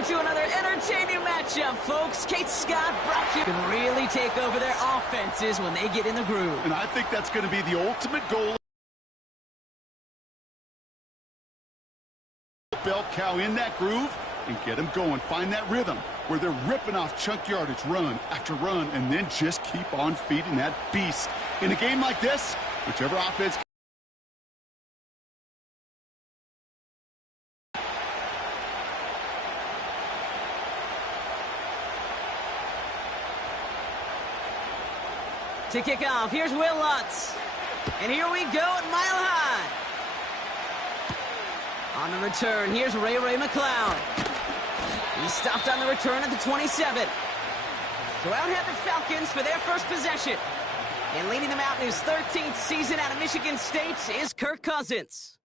Welcome to another entertaining matchup, folks. Kate Scott, Brock can really take over their offenses when they get in the groove. And I think that's going to be the ultimate goal. Bell cow in that groove and get them going. Find that rhythm where they're ripping off chunk yardage, run after run, and then just keep on feeding that beast. In a game like this, whichever offense. To kick off, here's Will Lutz. And here we go at Mile High. On the return, here's Ray McLeod. He's stopped on the return at the 27. So out head the Falcons for their first possession. And leading them out in his 13th season out of Michigan State is Kirk Cousins.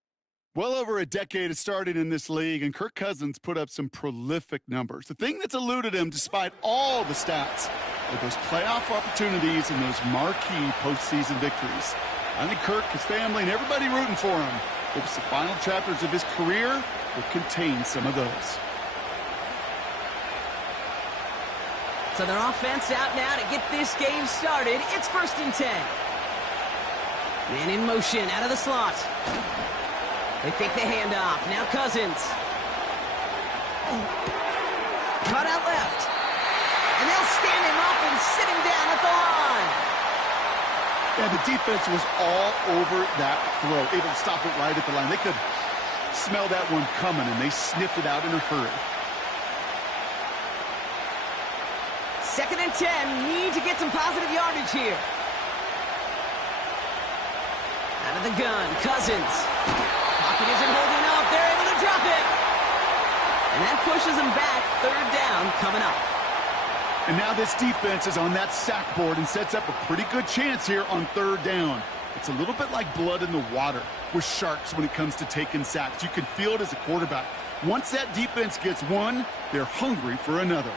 Well over a decade it started in this league, and Kirk Cousins put up some prolific numbers. The thing that's eluded him, despite all the stats, are those playoff opportunities and those marquee postseason victories. I think Kirk, his family, and everybody rooting for him hopes the final chapters of his career will contain some of those. So their offense out now to get this game started. It's 1st and 10. Man in motion out of the slot. They fake the handoff. Now Cousins. Caught out left. And they'll stand him up and sit him down at the line. Yeah, the defense was all over that throw, able to stop it right at the line. They could smell that one coming, and they sniffed it out in a hurry. 2nd and 10. Need to get some positive yardage here. Out of the gun, Cousins. Pocket isn't holding up. They're able to drop it. And that pushes them back. 3rd down coming up. And now this defense is on that sack board and sets up a pretty good chance here on 3rd down. It's a little bit like blood in the water with sharks when it comes to taking sacks. You can feel it as a quarterback. Once that defense gets one, they're hungry for another.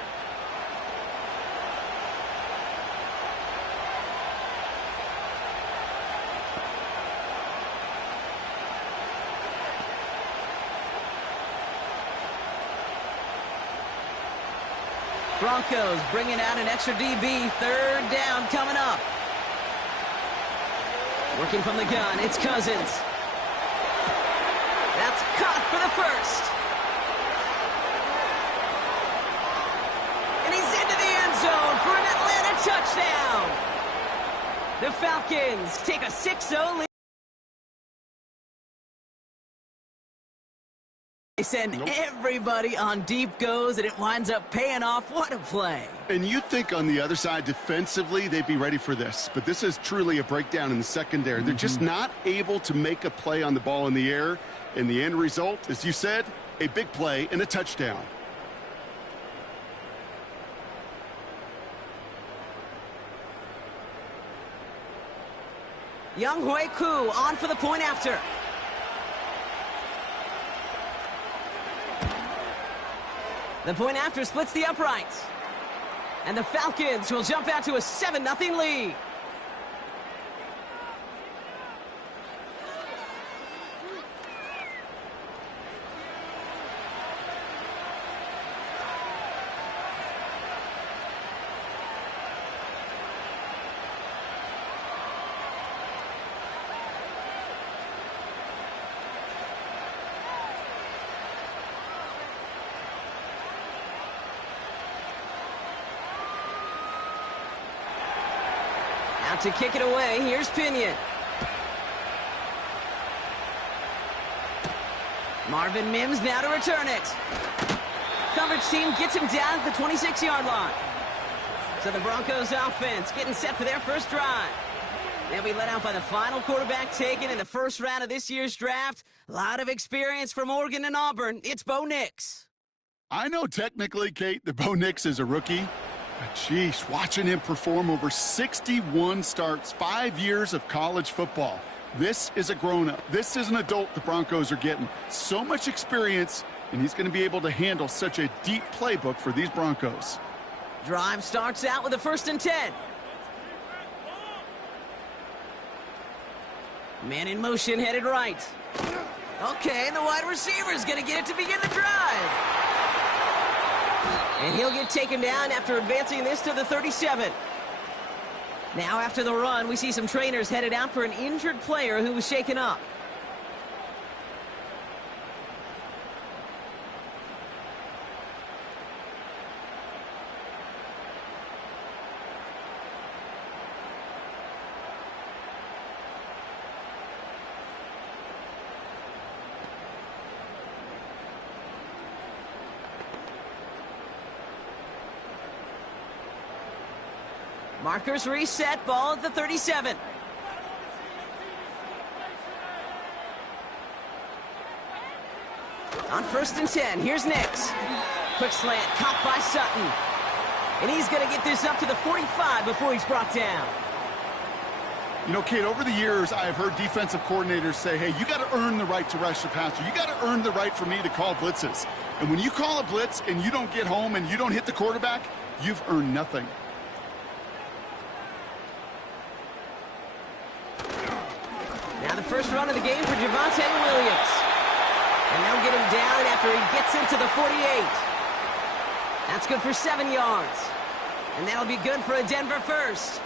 Broncos bringing out an extra DB. 3rd down coming up. Working from the gun, it's Cousins. That's caught for the first. And he's into the end zone for an Atlanta touchdown. The Falcons take a 6-0 lead. They send everybody on deep goes, and it winds up paying off. What a play. And you'd think on the other side, defensively, they'd be ready for this. But this is truly a breakdown in the secondary. They're just not able to make a play on the ball in the air. And the end result, as you said, a big play and a touchdown. Young Hui Koo on for the point after. The point after splits the uprights. And the Falcons will jump out to a 7-0 lead. Out to kick it away, here's Pinion. Marvin Mims now to return it. Coverage team gets him down at the 26-yard line. So the Broncos offense getting set for their first drive. They'll be let out by the final quarterback taken in the first round of this year's draft. A lot of experience from Oregon and Auburn. It's Bo Nix. I know technically, Kate, that Bo Nix is a rookie. But, geez, watching him perform over 61 starts, 5 years of college football. This is a grown-up. This is an adult the Broncos are getting. So much experience, and he's going to be able to handle such a deep playbook for these Broncos. Drive starts out with a 1st and 10. Man in motion, headed right. Okay, the wide receiver's going to get it to begin the drive. And he'll get taken down after advancing this to the 37. Now after the run, we see some trainers headed out for an injured player who was shaken up. Markers reset, ball at the 37. On 1st and 10, here's Nix. Quick slant, caught by Sutton. And he's going to get this up to the 45 before he's brought down. You know, Kate, over the years, I have heard defensive coordinators say, hey, you got to earn the right to rush the passer. You got to earn the right for me to call blitzes. And when you call a blitz and you don't get home and you don't hit the quarterback, you've earned nothing. Now the first run of the game for Javonte Williams. And they'll get him down after he gets into the 48. That's good for 7 yards. And that'll be good for a Denver first.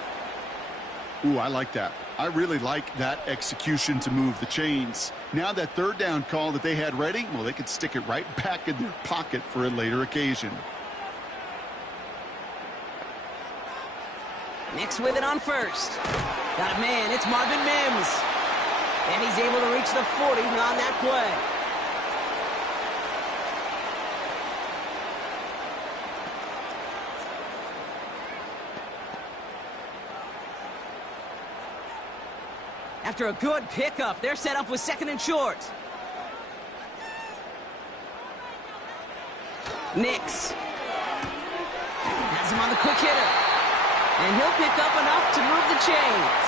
Ooh, I like that. I really like that execution to move the chains. Now that 3rd down call that they had ready, well, they could stick it right back in their pocket for a later occasion. Nix with it on 1st. Got a man, it's Marvin Mims. And he's able to reach the 40 on that play. After a good pickup, they're set up with 2nd and short. Nix has him on the quick hitter. And he'll pick up enough to move the chains.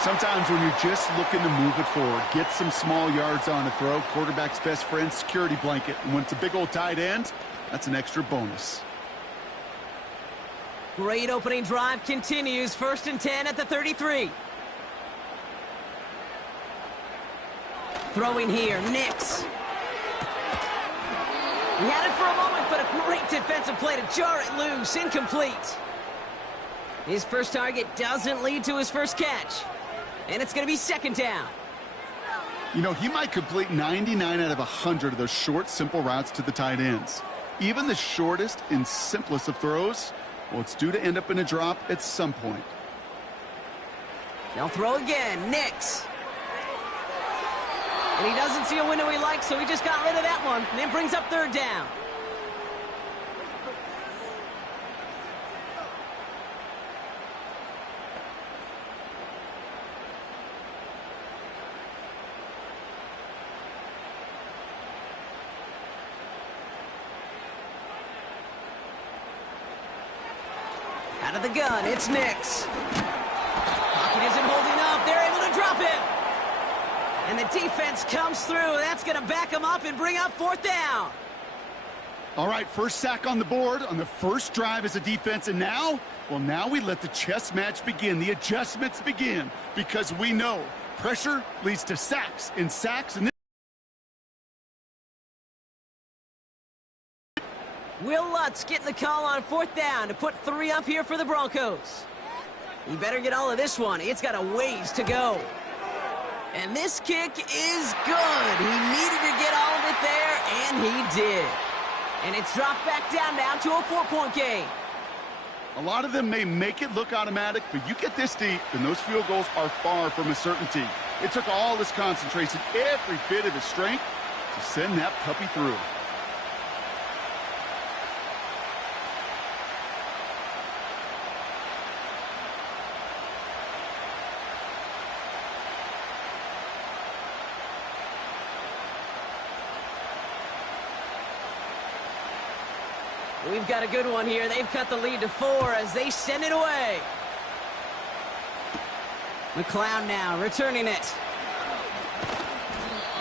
Sometimes when you're just looking to move it forward, get some small yards on a throw, quarterback's best friend, security blanket. And when it's a big old tight end, that's an extra bonus. Great opening drive continues. 1st and 10 at the 33. Throwing here, Nix. He had it for a moment, but a great defensive play to jar it loose. Incomplete. His first target doesn't lead to his first catch. And it's going to be 2nd down. You know, he might complete 99 out of 100 of those short, simple routes to the tight ends. Even the shortest and simplest of throws, well, it's due to end up in a drop at some point. They'll throw again. Nix. And he doesn't see a window he likes, so he just got rid of that one. And then brings up 3rd down. Out of the gun, it's Nix. Pocket isn't holding up. They're able to drop it. And the defense comes through. That's going to back them up and bring up 4th down. All right, first sack on the board on the first drive as a defense. And now, well, now we let the chess match begin. The adjustments begin because we know pressure leads to sacks and sacks. And Will Lutz getting the call on 4th down to put 3 up here for the Broncos. You better get all of this one. It's got a ways to go. And this kick is good. He needed to get all of it there, and he did. And it's dropped back down now to a 4-point game. a lot of them may make it look automatic, but you get this deep, and those field goals are far from a certainty. It took all his concentration, every bit of his strength, to send that puppy through. We've got a good one here. They've cut the lead to 4 as they send it away. McLeod now returning it.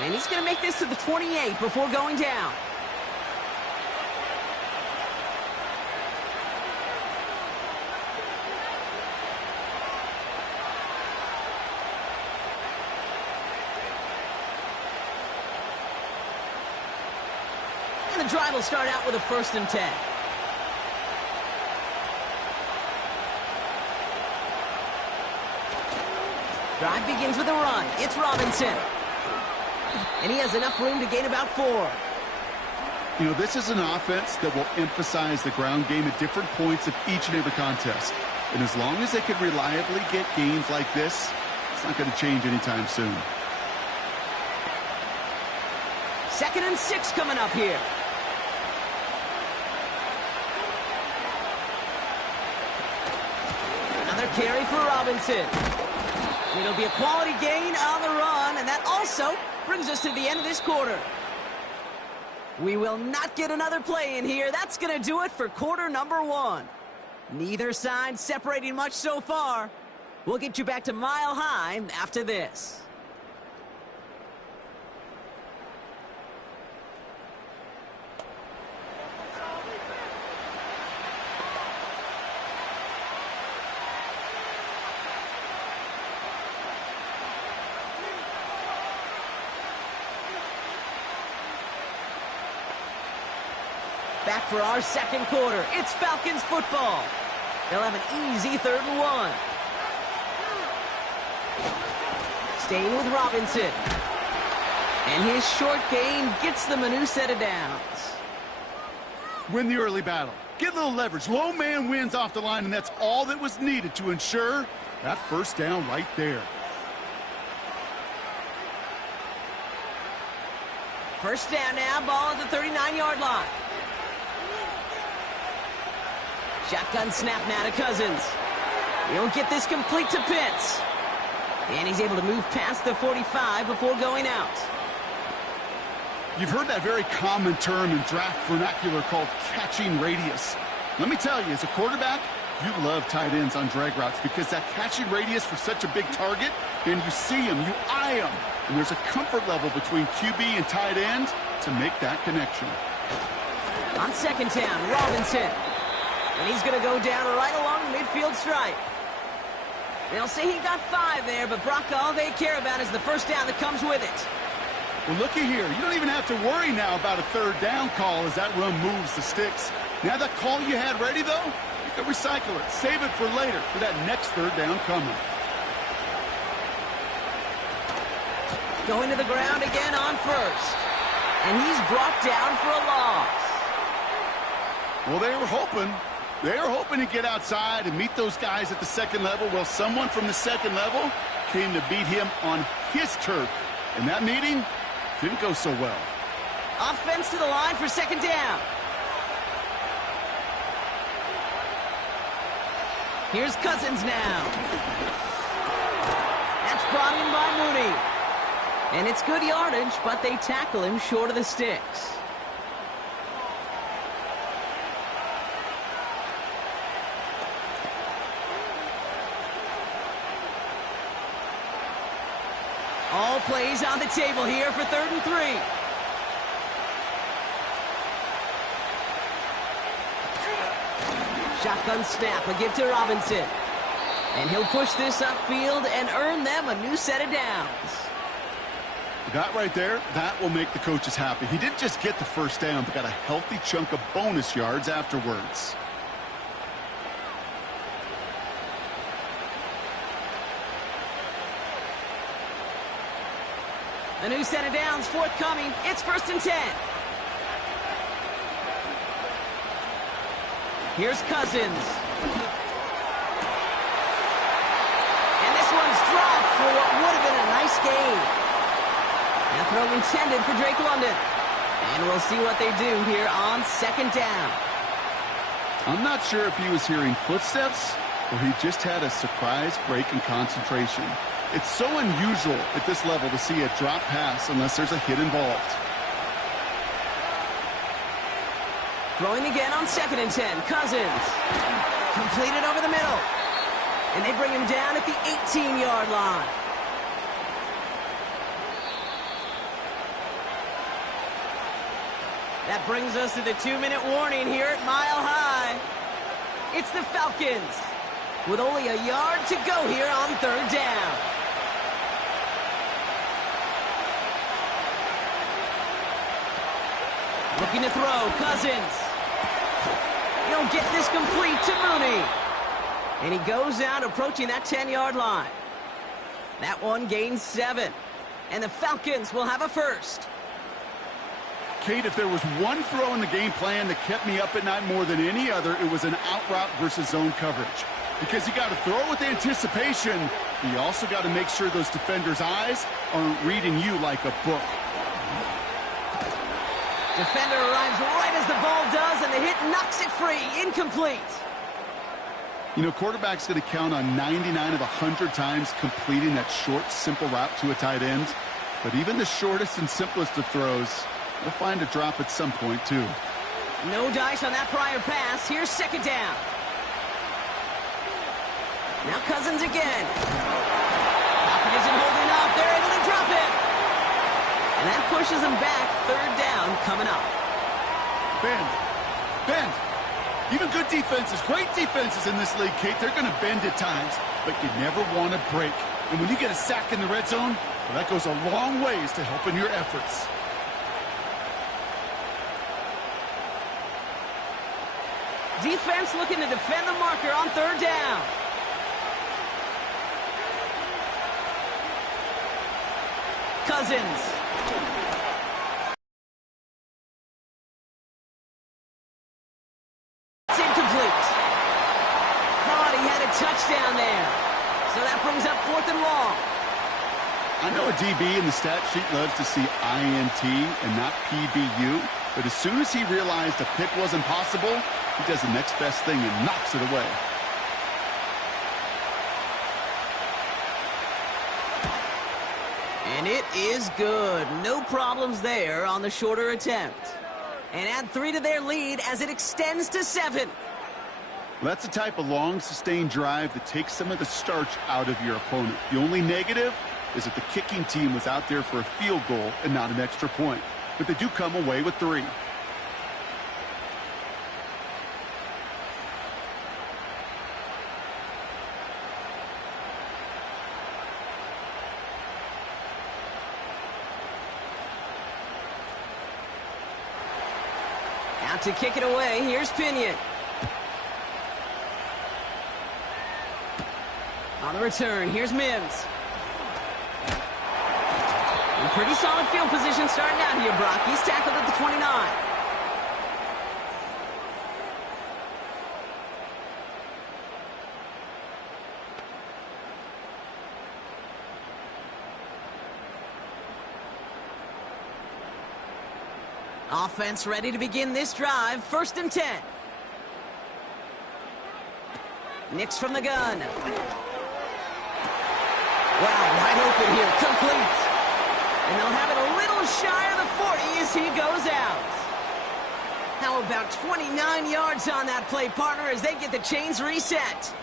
And he's going to make this to the 28 before going down. And the drive will start out with a 1st and 10. Drive begins with a run. It's Robinson. And he has enough room to gain about 4. You know, this is an offense that will emphasize the ground game at different points of each and every contest. And as long as they can reliably get gains like this, it's not going to change anytime soon. 2nd and 6 coming up here. Another carry for Robinson. It'll be a quality gain on the run, and that also brings us to the end of this quarter. We will not get another play in here. That's going to do it for quarter number 1. Neither side separating much so far. We'll get you back to Mile High after this. Back for our 2nd quarter. It's Falcons football. They'll have an easy 3rd and 1. Staying with Robinson. And his short gain gets them a new set of downs. Win the early battle. Get a little leverage. Low man wins off the line, and that's all that was needed to ensure that 1st down right there. 1st down now. Ball at the 39-yard line. Shotgun snap now to Cousins. He'll get this complete to Pitts. And he's able to move past the 45 before going out. You've heard that very common term in draft vernacular called catching radius. Let me tell you, as a quarterback, you love tight ends on drag routes because that catching radius for such a big target, and you see him, you eye him, and there's a comfort level between QB and tight end to make that connection. On 2nd down, Robinson. And he's going to go down right along the midfield stripe. They'll say he got 5 there, but Brock, all they care about is the 1st down that comes with it. Well, looky here. You don't even have to worry now about a 3rd down call as that run moves the sticks. Now that call you had ready, though, you can recycle it. Save it for later for that next 3rd down coming. Going to the ground again on 1st. And he's brought down for a loss. Well, they were hoping to get outside and meet those guys at the 2nd level. Well, someone from the 2nd level came to beat him on his turf. And that meeting didn't go so well. Offense to the line for 2nd down. Here's Cousins now. That's brought in by Mooney. And it's good yardage, but they tackle him short of the sticks. All plays on the table here for 3rd and 3. Shotgun snap, a give to Robinson. And he'll push this upfield and earn them a new set of downs. That right there, that will make the coaches happy. He didn't just get the 1st down, but got a healthy chunk of bonus yards afterwards. A new set of downs forthcoming. It's 1st and 10. Here's Cousins. And this one's dropped for what would have been a nice gain. That throw intended for Drake London. And we'll see what they do here on 2nd down. I'm not sure if he was hearing footsteps or he just had a surprise break in concentration. It's so unusual at this level to see a drop pass unless there's a hit involved. Throwing again on 2nd and 10. Cousins. Completed over the middle. And they bring him down at the 18-yard line. That brings us to the 2-minute warning here at Mile High. It's the Falcons with only a yard to go here on 3rd down. Looking to throw, Cousins. He'll get this complete to Mooney. And he goes out approaching that 10-yard line. That one gains 7. And the Falcons will have a first. Kate, if there was one throw in the game plan that kept me up at night more than any other, it was an out route versus zone coverage. Because you got to throw with anticipation, but you also got to make sure those defenders' eyes aren't reading you like a book. Defender arrives right as the ball does, and the hit knocks it free. Incomplete. You know, quarterback's going to count on 99 of 100 times completing that short, simple route to a tight end. But even the shortest and simplest of throws will find a drop at some point, too. No dice on that prior pass. Here's second down. Now Cousins again. Falcons isn't holding up. They're able to drop it. And that pushes them back. Third down coming up. Bend. Even good defenses, great defenses in this league, Kate, they're going to bend at times, but you never want to break. And when you get a sack in the red zone, well, that goes a long ways to helping your efforts. Defense looking to defend the marker on third down. Cousins. It's incomplete. Thought he had a touchdown there. So that brings up 4th and long. I know a DB in the stat sheet loves to see INT and not PBU, but as soon as he realized a pick wasn't possible, he does the next best thing and knocks it away. And it is good. No problems there on the shorter attempt. And add 3 to their lead as it extends to 7. That's the type of long, sustained drive that takes some of the starch out of your opponent. The only negative is that the kicking team was out there for a field goal and not an extra point. But they do come away with 3. Out to kick it away. Here's Pinion. On the return, here's Mims. And pretty solid field position starting out here, Brock. He's tackled at the 29. Offense ready to begin this drive. 1st and 10. Nix from the gun. Wow, wide open here. Complete. And they'll have it a little shy of the 40 as he goes out. How about 29 yards on that play, partner, as they get the chains reset?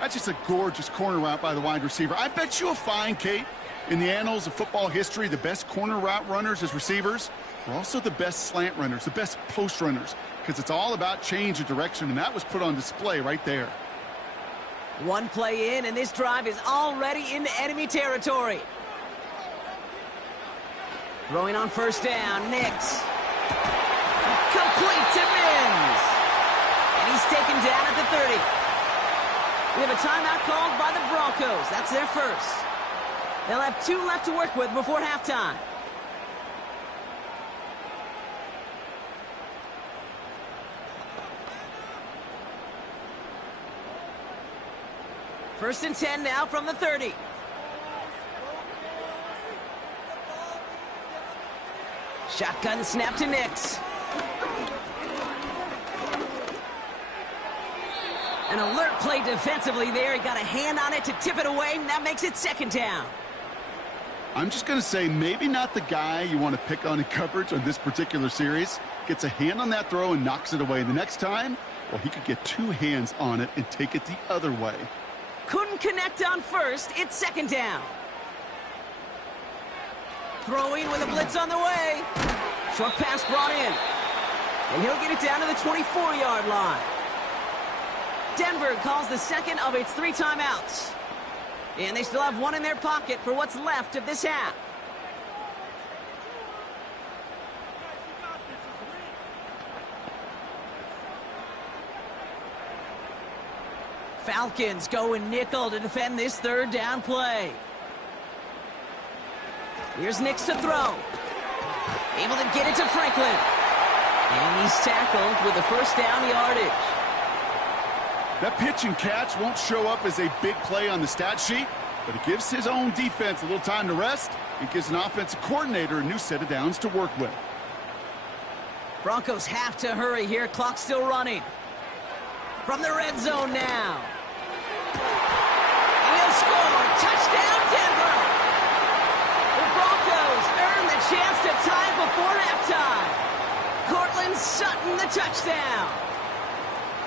That's just a gorgeous corner route by the wide receiver. I bet you'll find, Kate, in the annals of football history, the best corner route runners as receivers are also the best slant runners, the best post runners, because it's all about change of direction, and that was put on display right there. One play in, and this drive is already into enemy territory. Throwing on 1st down, Nix. Complete to Mims. And he's taken down at the 30. We have a timeout called by the Broncos. That's their first. They'll have 2 left to work with before halftime. First and 10 now from the 30. Shotgun snap to Nix. An alert play defensively there. He got a hand on it to tip it away, and that makes it 2nd down. I'm just going to say maybe not the guy you want to pick on in coverage on this particular series. Gets a hand on that throw and knocks it away. The next time, well, he could get 2 hands on it and take it the other way. Couldn't connect on 1st. It's 2nd down. Throwing with a blitz on the way. Short pass brought in. And he'll get it down to the 24-yard line. Denver calls the second of its 3 timeouts. And they still have 1 in their pocket for what's left of this half. Falcons going nickel to defend this third down play. Here's Nix to throw. Able to get it to Franklin. And he's tackled with the first down yardage. That pitch and catch won't show up as a big play on the stat sheet, but it gives his own defense a little time to rest. It gives an offensive coordinator a new set of downs to work with. Broncos have to hurry here. Clock still running. From the red zone now. And he'll score. Touchdown, Denver! The Broncos earn the chance to tie before halftime. Cortland Sutton, the touchdown.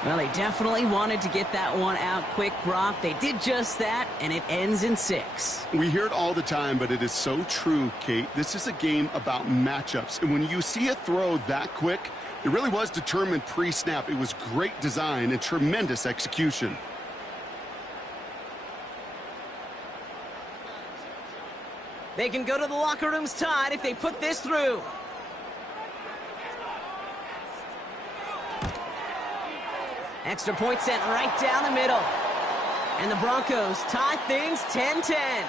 Well, they definitely wanted to get that one out quick, Brock. They did just that, and it ends in 6. We hear it all the time, but it is so true, Kate. This is a game about matchups. And when you see a throw that quick, it really was determined pre-snap. It was great design and tremendous execution. They can go to the locker rooms tied if they put this through. Extra point sent right down the middle. And the Broncos tie things 10-10.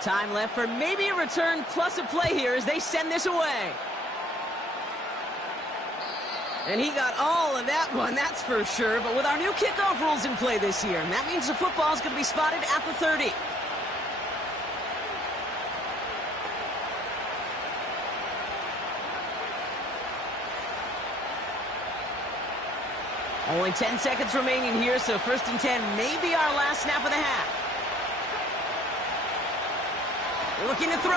Time left for maybe a return plus a play here as they send this away. And he got all of that one, that's for sure. But with our new kickoff rules in play this year, that means the football is going to be spotted at the 30. Only 10 seconds remaining here, so 1st and 10 may be our last snap of the half. Looking to throw.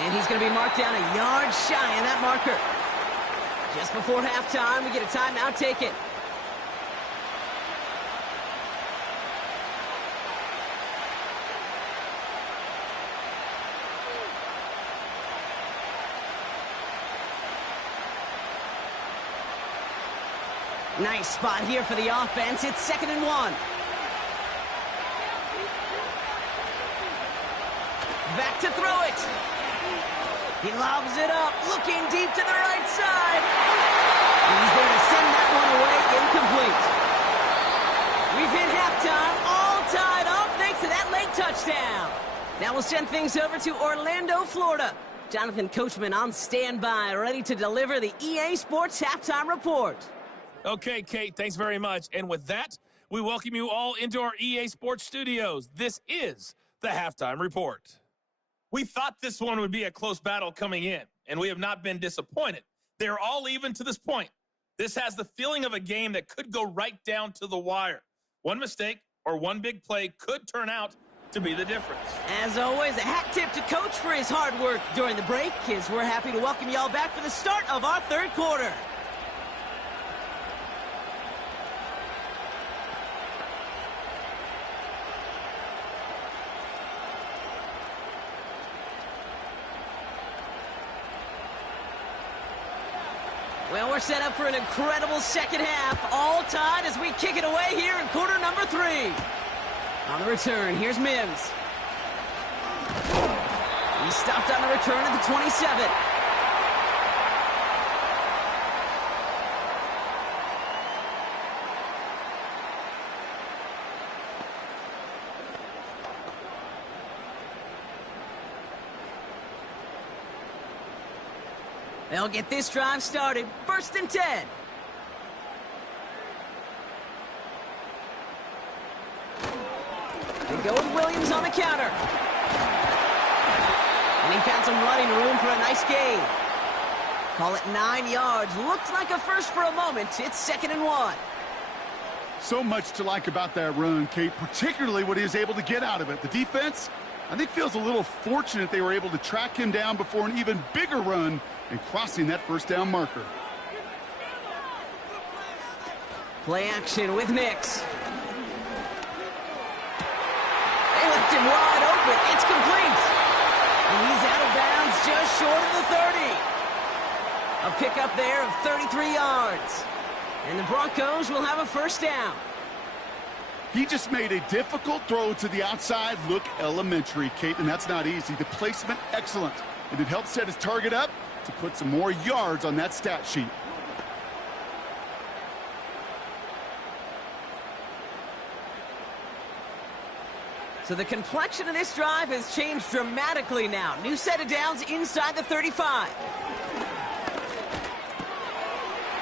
And he's going to be marked down a yard shy of that marker. Just before halftime, we get a timeout taken. Nice spot here for the offense. It's 2nd and 1. Back to throw it. He lobs it up, looking deep to the right side. He's there to send that one away, incomplete. We've hit halftime, all tied up thanks to that late touchdown. Now we'll send things over to Orlando, Florida. Jonathan Coachman on standby, ready to deliver the EA Sports Halftime Report. Okay, Kate, thanks very much. And with that, we welcome you all into our EA Sports studios. This is the Halftime Report. We thought this one would be a close battle coming in, and we have not been disappointed. They're all even to this point. This has the feeling of a game that could go right down to the wire. One mistake or one big play could turn out to be the difference. As always, a hat tip to Coach for his hard work during the break, as we're happy to welcome y'all back for the start of our 3rd quarter. Well, we're set up for an incredible second half, all tied as we kick it away here in quarter number 3. On the return, here's Mims. He's stopped on the return at the 27. They'll get this drive started. 1st and 10. They go with Williams on the counter. And he found some running room for a nice gain. Call it 9 yards. Looked like a first for a moment. It's 2nd and 1. So much to like about that run, Kate, particularly what he was able to get out of it. The defense, I think, feels a little fortunate they were able to track him down before an even bigger run and crossing that 1st down marker. Play action with Nix. left him wide open. It's complete. And he's out of bounds just short of the 30. A pickup there of 33 yards. And the Broncos will have a first down. He just made a difficult throw to the outside. Look elementary, Kate, and that's not easy. The placement, excellent. And it helped set his target up to put some more yards on that stat sheet. So the complexion of this drive has changed dramatically now. New set of downs inside the 35.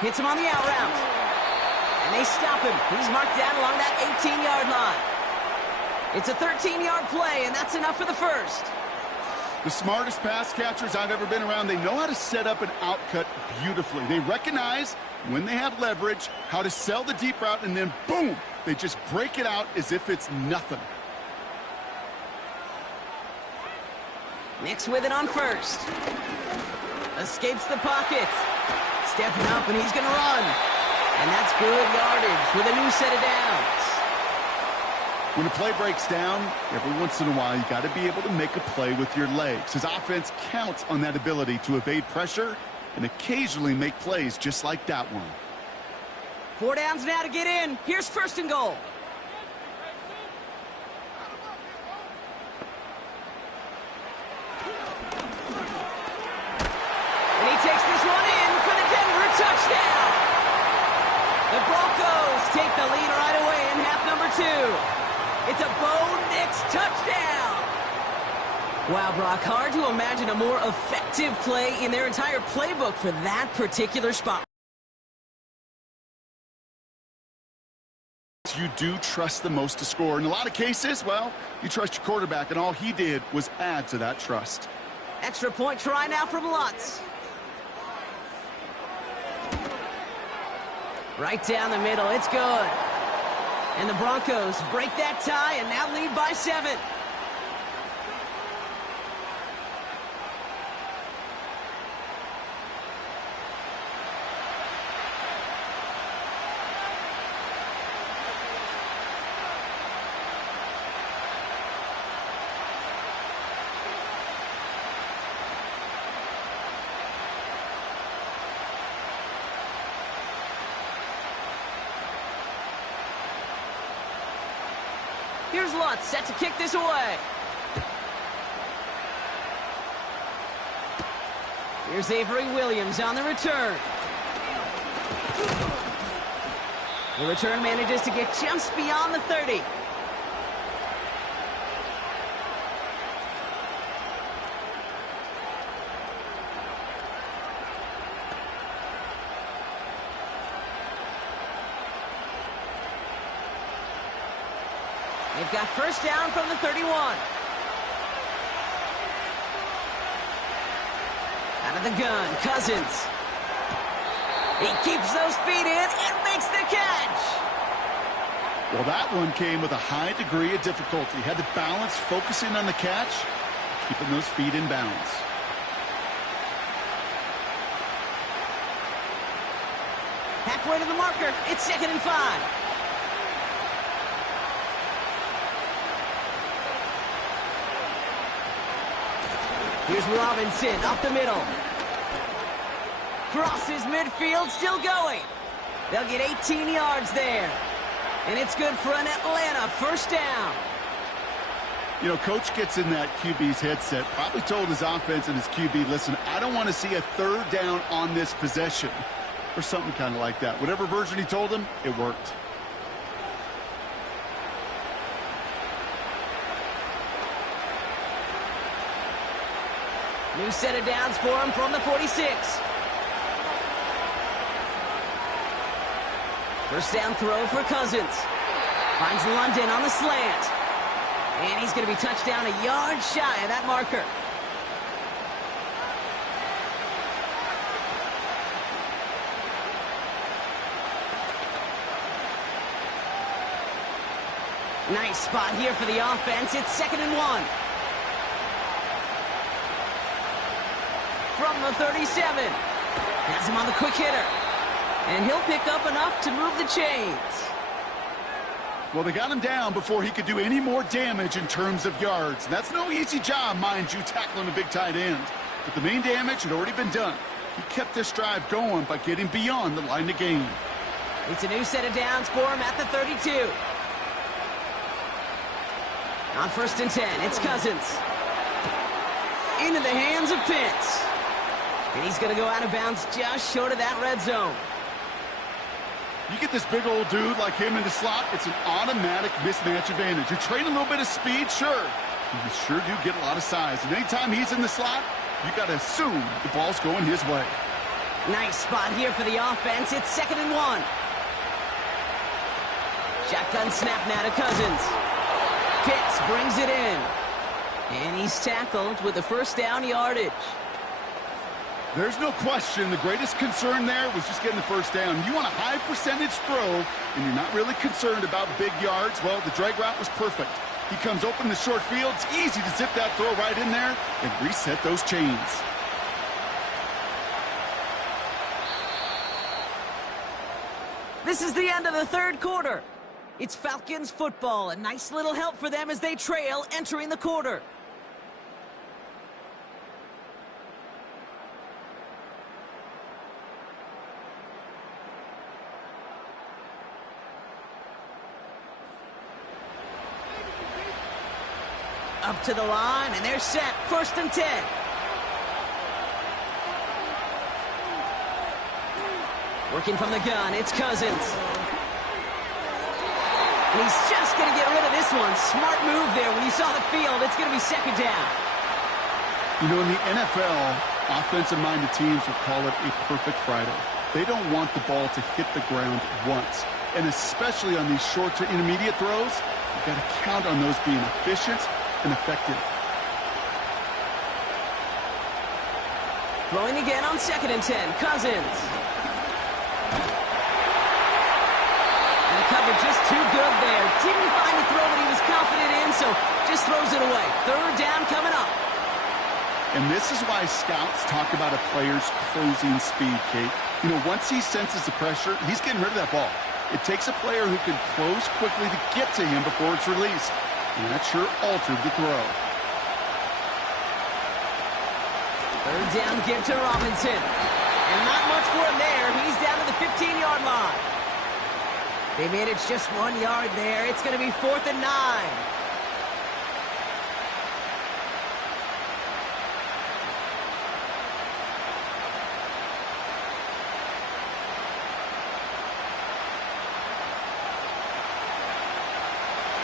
Hits him on the out route. And they stop him. He's marked down along that 18-yard line. It's a 13-yard play, and that's enough for the first. The smartest pass catchers I've ever been around, they know how to set up an outcut beautifully. They recognize when they have leverage, how to sell the deep route, and then boom, they just break it out as if it's nothing. Nix with it on first. Escapes the pocket. Stepping up, and he's going to run. And that's good yardage with a new set of downs. When a play breaks down, every once in a while, you got to be able to make a play with your legs. His offense counts on that ability to evade pressure and occasionally make plays just like that one. 4 downs now to get in. Here's first and goal. And he takes this one in for the Denver touchdown. The Broncos take the lead right away in half number 2. It's a Bo Nix touchdown. Wow, Brock, hard to imagine a more effective play in their entire playbook for that particular spot. You do trust the most to score. In a lot of cases, well, you trust your quarterback, and all he did was add to that trust. Extra point try now from Lutz. Right down the middle, it's good. And the Broncos break that tie and now lead by 7. Here's Lutz, set to kick this away. Here's Avery Williams on the return. The return manages to get just beyond the 30. They've got first down from the 31. Out of the gun, Cousins. He keeps those feet in and makes the catch. Well, that one came with a high degree of difficulty. Had to balance focusing on the catch, keeping those feet in bounds. Halfway to the marker, it's 2nd and 5. Here's Robinson up the middle. Crosses midfield, still going. They'll get 18 yards there. And it's good for an Atlanta first down. You know, coach gets in that QB's headset, probably told his offense and his QB, listen, I don't want to see a 3rd down on this possession. Or something kind of like that. Whatever version he told him, it worked. New set of downs for him from the 46. First down throw for Cousins. Finds London on the slant. And he's going to be touched down a yard shy of that marker. Nice spot here for the offense. It's 2nd and 1. From the 37. Has him on the quick hitter. And he'll pick up enough to move the chains. Well, they got him down before he could do any more damage in terms of yards. That's no easy job, mind you, tackling a big tight end. But the main damage had already been done. He kept this drive going by getting beyond the line of game. It's a new set of downs for him at the 32. On 1st and 10, it's Cousins. Into the hands of Pitts. And he's going to go out of bounds just short of that red zone. You get this big old dude like him in the slot, it's an automatic mismatch advantage. You trade a little bit of speed, sure. You sure do get a lot of size. And anytime he's in the slot, you got to assume the ball's going his way. Nice spot here for the offense. It's 2nd and 1. Shotgun snap now to Cousins. Pitts brings it in. And he's tackled with the first down yardage. There's no question the greatest concern there was just getting the first down. You want a high percentage throw, and you're not really concerned about big yards. Well, the drag route was perfect. He comes open in the short field. It's easy to zip that throw right in there and reset those chains. This is the end of the 3rd quarter. It's Falcons football. A nice little help for them as they trail entering the quarter. Up to the line, and they're set. 1st and 10. Working from the gun, it's Cousins. He's just going to get rid of this one. Smart move there. When you saw the field, it's going to be 2nd down. You know, in the NFL, offensive-minded teams will call it a perfect Friday. They don't want the ball to hit the ground once. And especially on these short to intermediate throws, you've got to count on those being efficient and effective. Throwing again on 2nd and 10. Cousins. And the cover just too good there. Didn't find the throw that he was confident in, so just throws it away. 3rd down coming up. And this is why scouts talk about a player's closing speed, Kate. You know, once he senses the pressure, he's getting rid of that ball. It takes a player who can close quickly to get to him before it's released. And that sure altered the throw. 3rd down give to Robinson. And not much for him there. He's down to the 15-yard line. They managed just 1 yard there. It's going to be 4th and 9.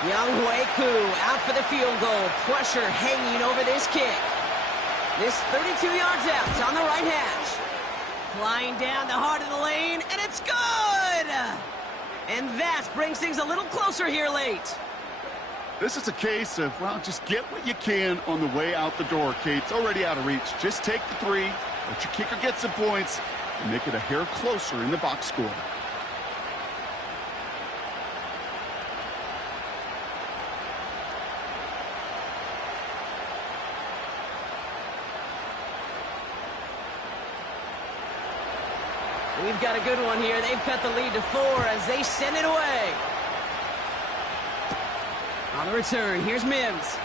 Young Hui-Koo out for the field goal. Pressure hanging over this kick. This 32 yards out. It's on the right hash. Flying down the heart of the lane, and it's good! And that brings things a little closer here late. This is a case of, well, just get what you can on the way out the door, Kate. It's already out of reach. Just take the 3, let your kicker get some points, and make it a hair closer in the box score. We've got a good one here. They've cut the lead to 4 as they send it away. On the return, here's Mims.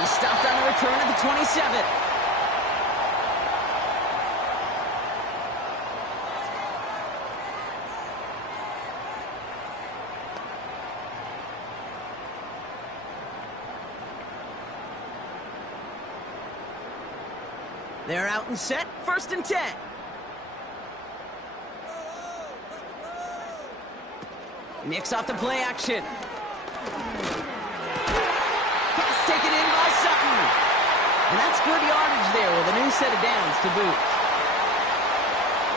He stopped on the return at the 27. They're out and set. 1st and 10. Nicks off the play action. Pass taken in by Sutton. And that's good yardage there with a new set of downs to boot.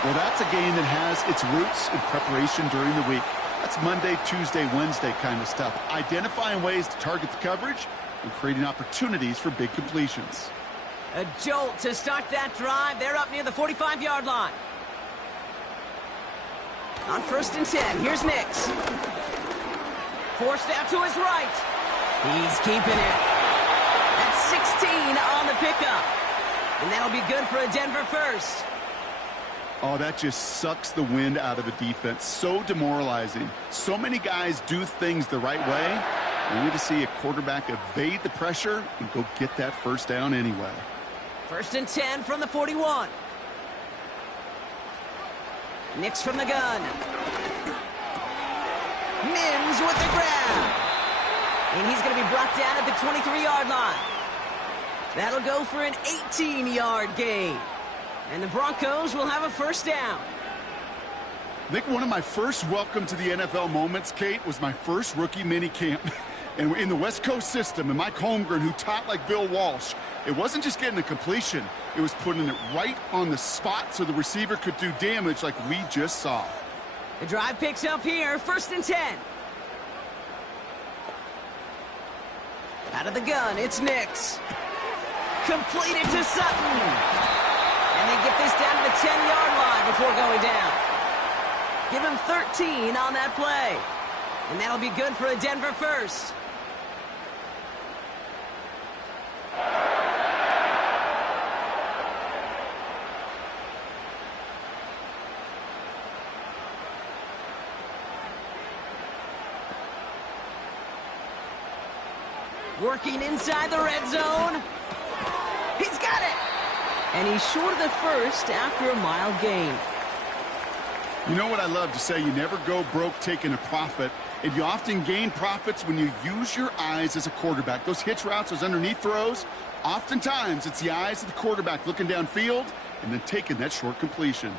Well, that's a game that has its roots in preparation during the week. That's Monday, Tuesday, Wednesday kind of stuff. Identifying ways to target the coverage and creating opportunities for big completions. A jolt to start that drive. They're up near the 45-yard line. On 1st and 10, here's Nicks. Forced out to his right. He's keeping it. That's 16 on the pickup. And that'll be good for a Denver first. Oh, that just sucks the wind out of a defense. So demoralizing. So many guys do things the right way. Only to see a quarterback evade the pressure and go get that first down anyway. 1st and 10 from the 41. Nix from the gun. Mims with the grab. And he's going to be brought down at the 23-yard line. That'll go for an 18-yard gain. And the Broncos will have a first down. I think one of my first welcome to the NFL moments, Kate, was my first rookie mini camp. And in the West Coast system, and Mike Holmgren, who taught like Bill Walsh, it wasn't just getting a completion. It was putting it right on the spot so the receiver could do damage like we just saw. The drive picks up here, 1st and 10. Out of the gun, it's Nix. Completed to Sutton. And they get this down to the 10-yard line before going down. Give him 13 on that play. And that'll be good for a Denver first. Working inside the red zone. He's got it! And he's short of the first after a mile gain. You know what I love to say? You never go broke taking a profit, and you often gain profits when you use your eyes as a quarterback. Those hitch routes, those underneath throws, oftentimes it's the eyes of the quarterback looking downfield and then taking that short completion.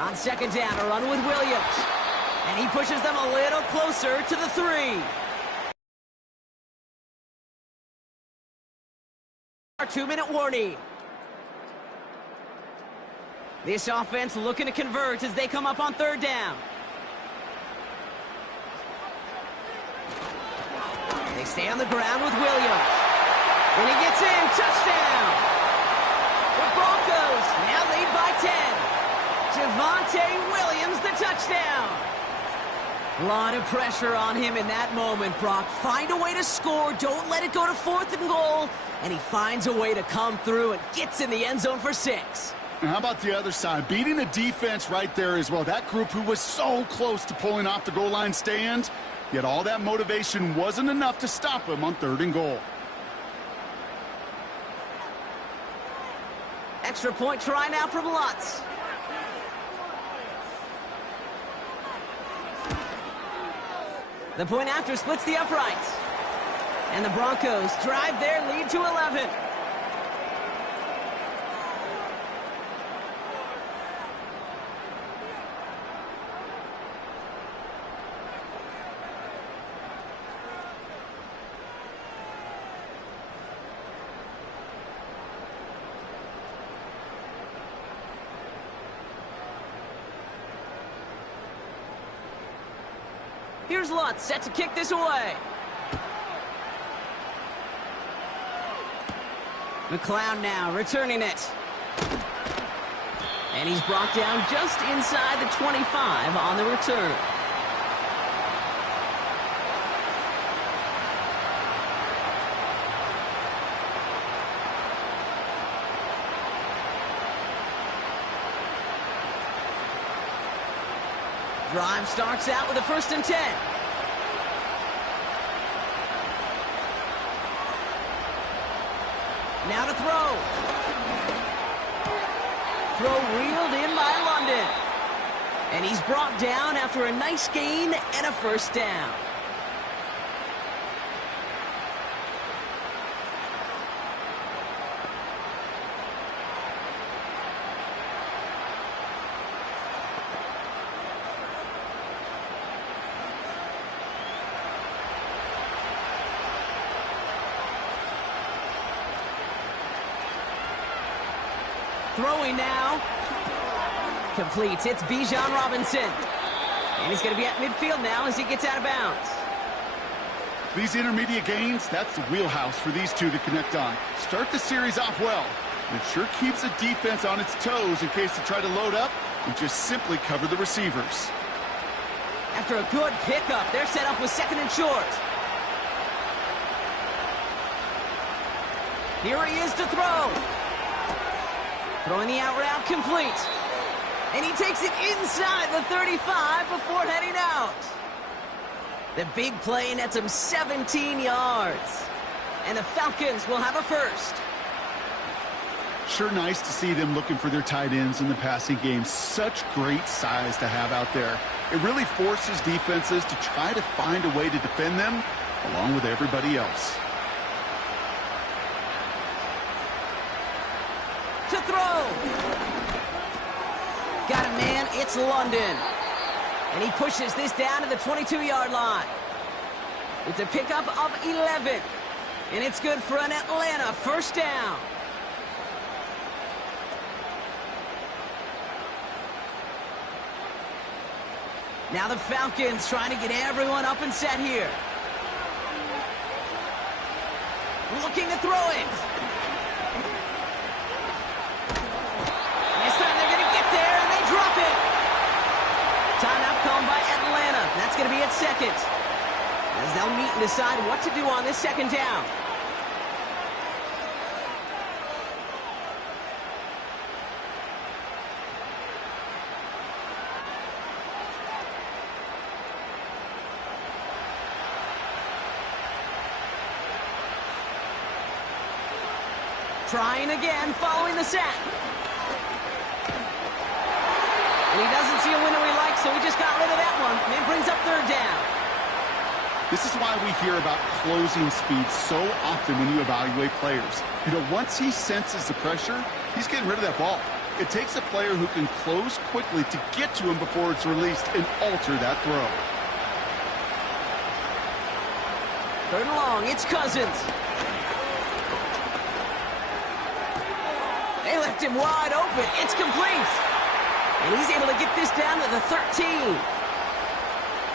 On 2nd down, a run with Williams. And he pushes them a little closer to the 3. Our 2-minute warning. This offense looking to convert as they come up on 3rd down. They stay on the ground with Williams. And he gets in. Touchdown. The Broncos now lead by 10. Javonte Williams, the touchdown. A lot of pressure on him in that moment, Brock. Find a way to score. Don't let it go to 4th and goal. And he finds a way to come through and gets in the end zone for 6. And how about the other side? Beating the defense right there as well. That group who was so close to pulling off the goal line stand, yet all that motivation wasn't enough to stop him on 3rd and goal. Extra point try now from Lutz. The point after splits the uprights. And the Broncos drive their lead to 11. Here's Lutz, set to kick this away. McLeod now returning it. And he's brought down just inside the 25 on the return. Drive starts out with a 1st and 10. Now to throw. Throw reeled in by London. And he's brought down after a nice gain and a 1st down. Throwing now. Completes. It's Bijan Robinson. And he's going to be at midfield now as he gets out of bounds. These intermediate gains, that's the wheelhouse for these two to connect on. Start the series off well. It sure keeps the defense on its toes in case they try to load up and just simply cover the receivers. After a good pickup, they're set up with 2nd and short. Here he is to throw. Throwing the out route complete. And he takes it inside the 35 before heading out. The big play nets him 17 yards. And the Falcons will have a first. Sure nice to see them looking for their tight ends in the passing game. Such great size to have out there. It really forces defenses to try to find a way to defend them along with everybody else. To throw. Got a man, it's London. And he pushes this down to the 22-yard line. It's a pickup of 11. And it's good for an Atlanta first down. Now the Falcons trying to get everyone up and set here. Looking to throw it. This time they're going to get there, and they drop it. Timeout called by Atlanta. That's going to be at second. As they'll meet and decide what to do on this second down. Trying again, following the sack. And he doesn't see a window he likes, so he just got rid of that one. And it brings up third down. This is why we hear about closing speed so often when you evaluate players. You know, once he senses the pressure, he's getting rid of that ball. It takes a player who can close quickly to get to him before it's released and alter that throw. Third and long, it's Cousins. They left him wide open. It's complete. And he's able to get this down to the 13.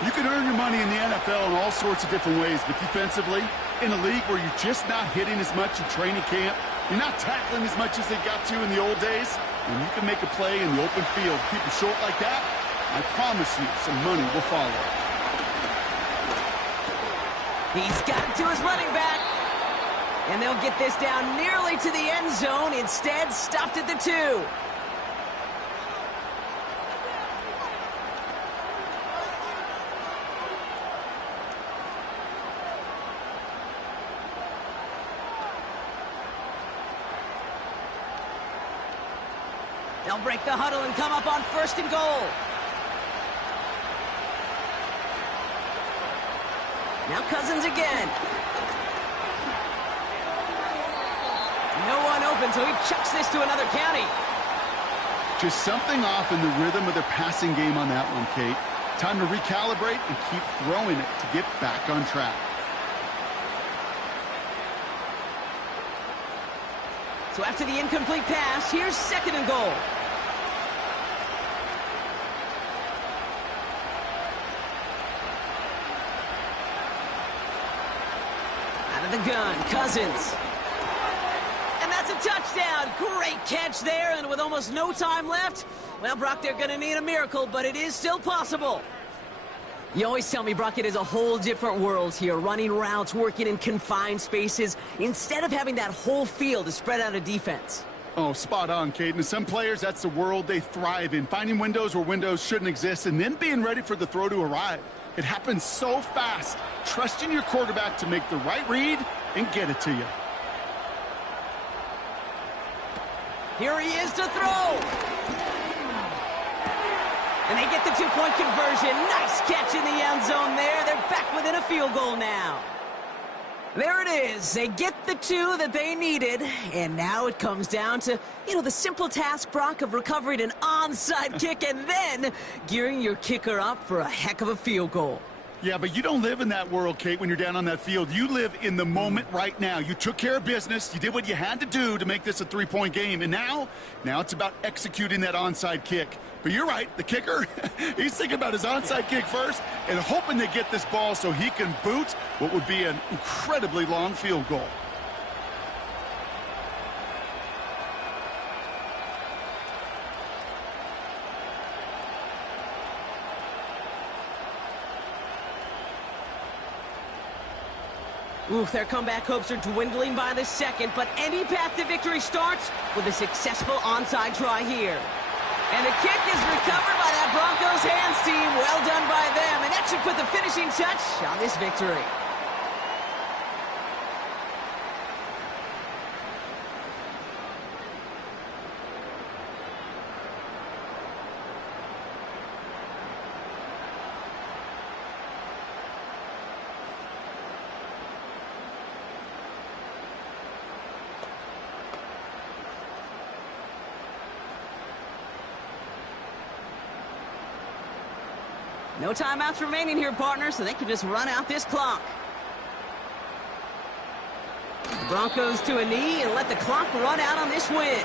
You can earn your money in the NFL in all sorts of different ways, but defensively, in a league where you're just not hitting as much in training camp, you're not tackling as much as they got to in the old days, and you can make a play in the open field, keep it short like that, I promise you some money will follow. He's got it to his running back. And they'll get this down nearly to the end zone. Instead, stopped at the 2. They'll break the huddle and come up on first and goal. Now Cousins again. No one open, so he chucks this to another county. Just something off in the rhythm of their passing game on that one, Kate. Time to recalibrate and keep throwing it to get back on track. So after the incomplete pass, here's second and goal. Out of the gun, Cousins. And that's a touchdown. Great catch there, and with almost no time left, well, Brock, they're going to need a miracle, but it is still possible. You always tell me, Brock, it is a whole different world here, running routes, working in confined spaces, instead of having that whole field to spread out a defense. Oh, spot on, Kate. And some players, that's the world they thrive in, finding windows where windows shouldn't exist, and then being ready for the throw to arrive. It happens so fast. Trusting your quarterback to make the right read and get it to you. Here he is to throw. And they get the two-point conversion. Nice catch in the end zone there. They're back within a field goal now. There it is. They get the 2 that they needed. And now it comes down to, the simple task, Brock, of recovering an onside kick and then gearing your kicker up for a heck of a field goal. Yeah, but you don't live in that world, Kate, when you're down on that field. You live in the moment right now. You took care of business. You did what you had to do to make this a 3-point game. And now it's about executing that onside kick. But you're right, the kicker, he's thinking about his onside kick first and hoping to get this ball so he can boot what would be an incredibly long field goal. Oof, their comeback hopes are dwindling by the second, but any path to victory starts with a successful onside try here. And the kick is recovered by that Broncos hands team. Well done by them, and that should put the finishing touch on this victory. No timeouts remaining here, partner, so they can just run out this clock. The Broncos to a knee and let the clock run out on this win.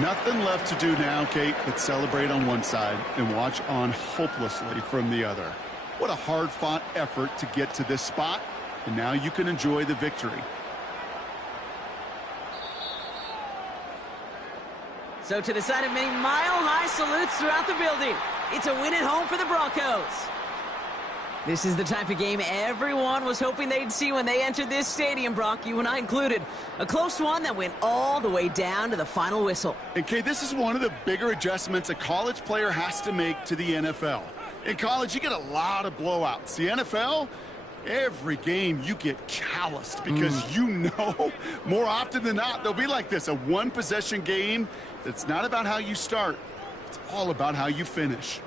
Nothing left to do now, Kate, but celebrate on one side and watch on hopelessly from the other. What a hard-fought effort to get to this spot, and now you can enjoy the victory. So to the side of many mile-high salutes throughout the building, it's a win at home for the Broncos. This is the type of game everyone was hoping they'd see when they entered this stadium, Brock, you and I included. A close one that went all the way down to the final whistle. And, Kate, this is one of the bigger adjustments a college player has to make to the NFL. In college, you get a lot of blowouts. The NFL, every game you get calloused because you know more often than not they'll be like this, a one-possession game that's not about how you start. It's all about how you finish.